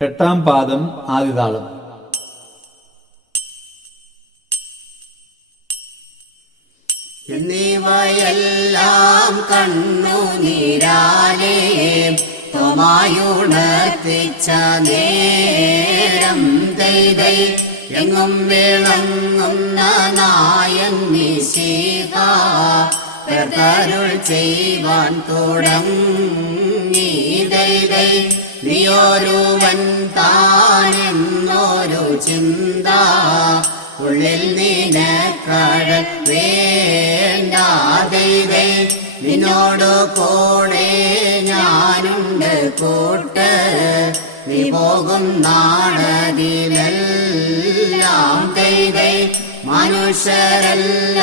എട്ടാം പാദം ആദിതാളം. എന്നിവയെല്ലാം കണ്ണുനീരാലേ തോമായുണർത്തിച്ച നേരം ദൈവൈ എങ്ങും വിളങ്ങുന്ന നായൻ മിശിഹ കരുൾ ചെയ്യുവാൻ തുടങ്ങി ദൈവൈ നീയൊരുവൻ താനെന്നൊരു ചിന്ത ഉള്ളിൽ നിനക്കടൽ വേണ്ട ദൈവേ നിന്നോട് കൂടെ ഞാനുണ്ട് കൂട്ട് നീ പോകും നാടതിലെല്ലാം ദൈവേ മനുഷ്യരല്ല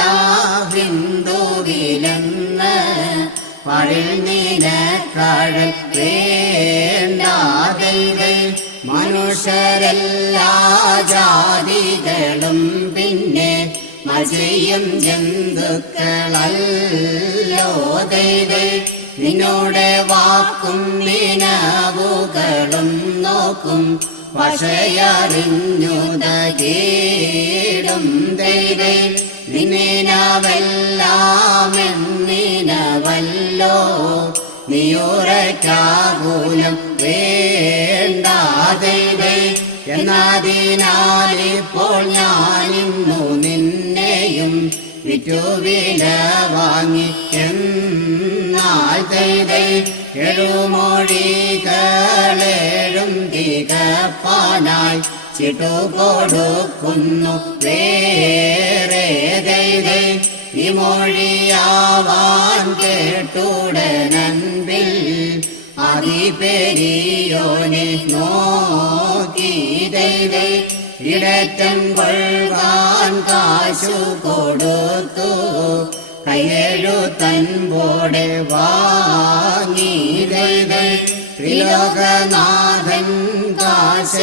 ഹിന്ദുവിലെന്ന് പഴിൽ നിനക്കടൽ വേണ്ട ദൈവേ മനുഷ്യരെല്ലാ ജാതികളും പിന്നെ മജയും ജന്തുക്കളല്ലോ ദൈവേ നിന്നോട് വാക്കും നിനവുകളും നോക്കും വശയറിഞ്ഞുതകീടും ദൈവേ നിന്നിനവെല്ലാം എന്നിനവല്ലോ നീയുറക്കാകൂലം വേണ്ട ദൈവേ എന്നതിനാലിപ്പോൾ ഞാനിന്നു നിന്നെയും വിറ്റുവില വാങ്ങി എന്നാൽ ദൈവേ എഴുമൊഴികളേഴും തികപ്പാനായി ചിട്ടു കൊടുക്കുന്നു വേറെ ദൈവേ ഈ മൊഴിയാവാൻ കേട്ടുടനൻപിൽ അതിപെരിയോനെ നോക്കി ദൈവേ ഇടറ്റം കൊള്ളുവാൻ കാശു കൊടുത്തു കയ്യെഴുത്തൻപോടെ വാങ്ങി ദൈവേ ത്രിലോകനാഥൻ കാശെടുത്തൻപാൽ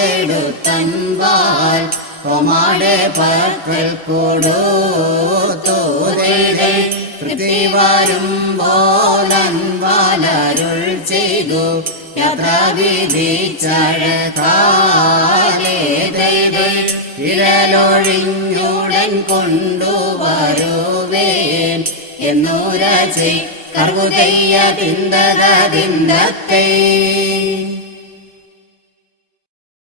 കൊമാടെ പക്കൽ കൊടുത്തു ദൈവേ തൃപ്തി വരുമ്പോലൻ വാലരുൾ ചെയ്തു യാത്ര വിധിച്ചഴകാലേ ദൈവേ ഇഴലൊഴിഞ്ഞുടൻ കൊണ്ടുവരുവേൻ എന്നൂരചി കർവുതയ്യ തിന്തതതിന്തത്തെ